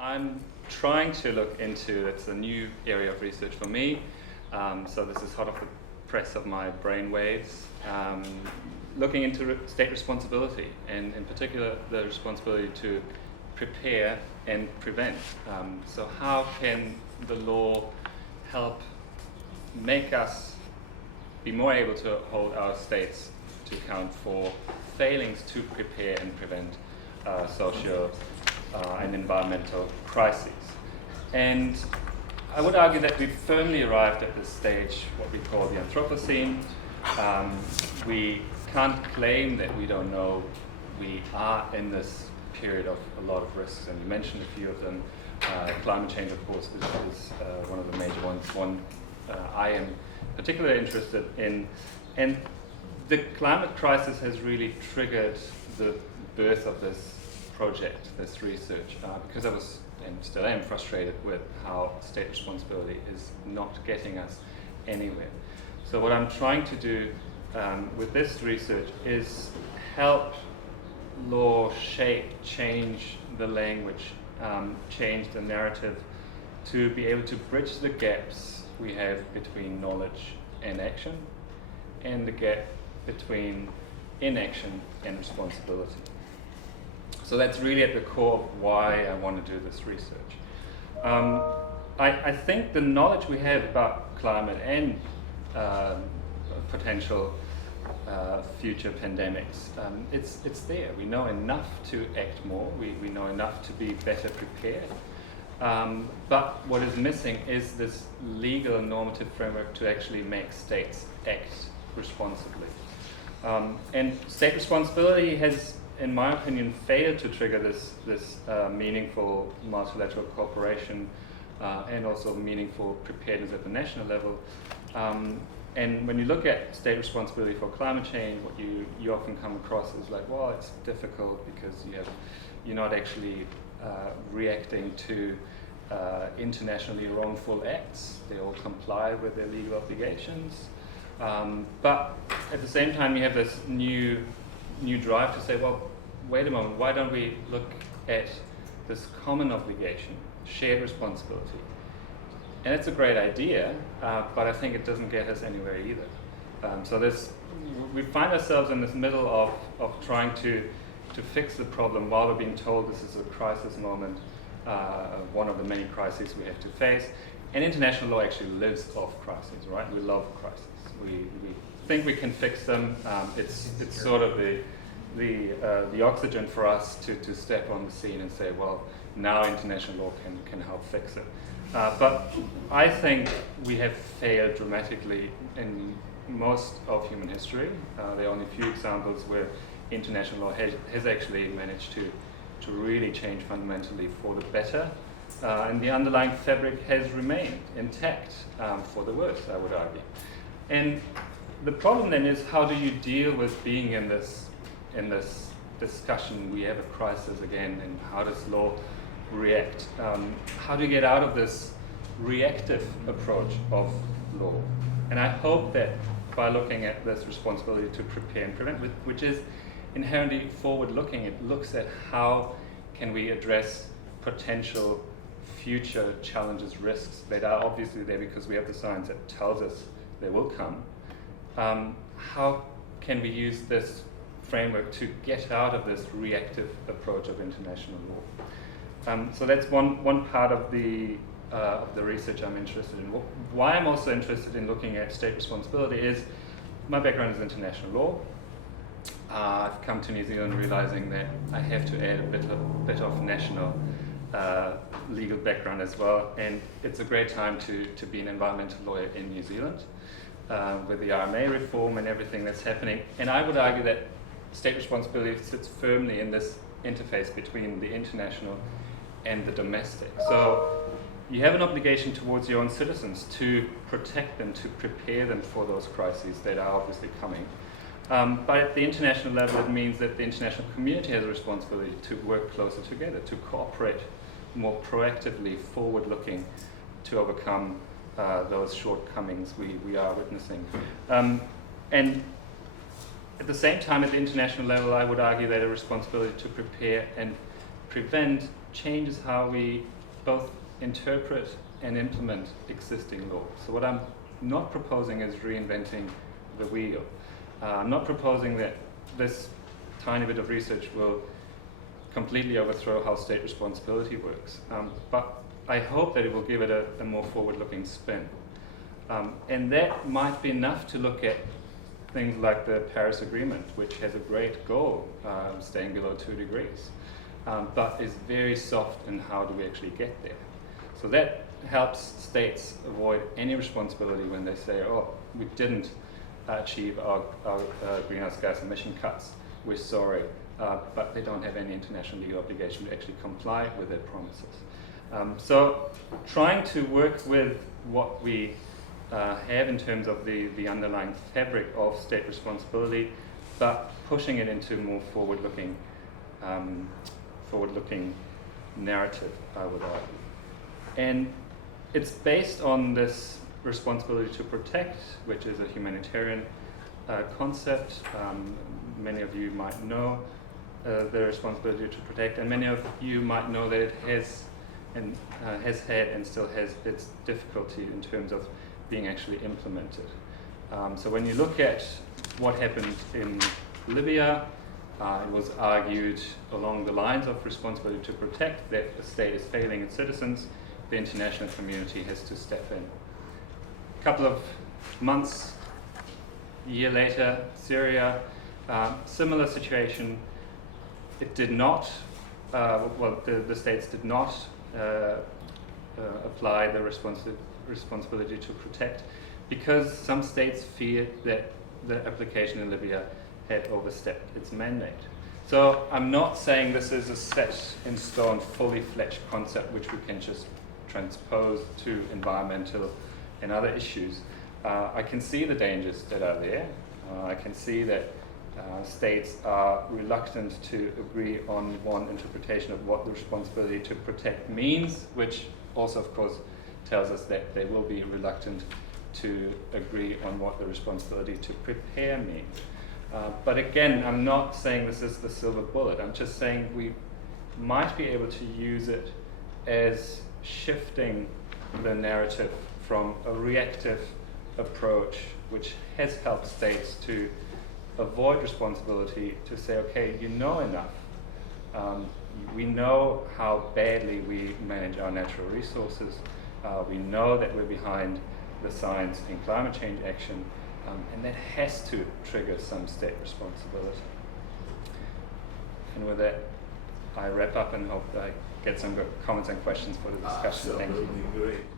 I'm trying to look into, it's a new area of research for me, so this is hot off the press of my brainwaves, looking into state responsibility, and in particular the responsibility to prepare and prevent. So how can the law help make us be more able to hold our states to account for failings to prepare and prevent social and environmental crises? And I would argue that we've firmly arrived at this stage, what we call the Anthropocene. We can't claim that we don't know. We are in this period of a lot of risks, and you mentioned a few of them. Climate change, of course, is one of the major ones. One I am particularly interested in. And the climate crisis has really triggered the birth of this project, this research, because I was, and still am, frustrated with how state responsibility is not getting us anywhere. So what I'm trying to do with this research is help law shape, change the language, change the narrative to be able to bridge the gaps we have between knowledge and action, and the gap between inaction and responsibility. So that's really at the core of why I want to do this research. I think the knowledge we have about climate and potential future pandemics, it's there. We know enough to act more. We know enough to be better prepared. But what is missing is this legal normative framework to actually make states act responsibly. And state responsibility has, in my opinion, failed to trigger this meaningful multilateral cooperation and also meaningful preparedness at the national level. And when you look at state responsibility for climate change, what you often come across is like, well, it's difficult because you're not actually reacting to internationally wrongful acts. They all comply with their legal obligations. But at the same time, you have this new drive to say, well, wait a moment, why don't we look at this common obligation, shared responsibility? And it's a great idea, but I think it doesn't get us anywhere either. So we find ourselves in this middle of trying to fix the problem while we're being told this is a crisis moment, one of the many crises we have to face. And international law actually lives off crises, right? We love crises. We think we can fix them. It's sort of the oxygen for us to step on the scene and say, well, now international law can help fix it. But I think we have failed dramatically in most of human history. There are only a few examples where international law has actually managed to really change fundamentally for the better. And the underlying fabric has remained intact for the worse, I would argue. And the problem then is, how do you deal with being in this discussion? We have a crisis again, and how does law react? How do you get out of this reactive approach of law? And I hope that by looking at this responsibility to prepare and prevent, which is inherently forward-looking, it looks at how can we address potential future challenges, risks that are obviously there because we have the science that tells us they will come. How can we use this framework to get out of this reactive approach of international law? So that's one part of the research I'm interested in. Why I'm also interested in looking at state responsibility is my background is international law. I've come to New Zealand realizing that I have to add a bit of national legal background as well, and it's a great time to be an environmental lawyer in New Zealand with the RMA reform and everything that's happening. And I would argue that state responsibility sits firmly in this interface between the international and the domestic. So you have an obligation towards your own citizens to protect them, to prepare them for those crises that are obviously coming. But at the international level, it means that the international community has a responsibility to work closer together, to cooperate more proactively, forward-looking, to overcome those shortcomings we are witnessing. And at the same time, at the international level, I would argue that a responsibility to prepare and prevent changes how we both interpret and implement existing law. So what I'm not proposing is reinventing the wheel. I'm not proposing that this tiny bit of research will completely overthrow how state responsibility works, but I hope that it will give it a more forward-looking spin. And that might be enough to look at things like the Paris Agreement, which has a great goal, staying below 2 degrees, but is very soft in how do we actually get there. So that helps states avoid any responsibility when they say, oh, we didn't achieve our greenhouse gas emission cuts, we're sorry, but they don't have any international legal obligation to actually comply with their promises. So trying to work with what we have in terms of the underlying fabric of state responsibility, but pushing it into more forward-looking narrative, I would argue. And it's based on this responsibility to protect, which is a humanitarian concept. Many of you might know the responsibility to protect, and many of you might know that it has had and still has its difficulty in terms of being actually implemented. So when you look at what happened in Libya, it was argued along the lines of responsibility to protect that the state is failing its citizens, the international community has to step in. A couple of months, a year later, Syria, similar situation. It did not, the states did not apply the responsibility to protect because some states feared that the application in Libya had overstepped its mandate. So I'm not saying this is a set in stone, fully fledged concept which we can just transpose to environmental and other issues. I can see the dangers that are there. I can see that states are reluctant to agree on one interpretation of what the responsibility to protect means, which also, of course, tells us that they will be reluctant to agree on what the responsibility to prepare means. But again, I'm not saying this is the silver bullet. I'm just saying we might be able to use it as shifting the narrative from a reactive approach, which has helped states to avoid responsibility, to say, okay, you know enough. We know how badly we manage our natural resources. We know that we're behind the science in climate change action, and that has to trigger some state responsibility. And with that, I wrap up and hope I get some good comments and questions for the discussion. Absolutely. Thank you. Great.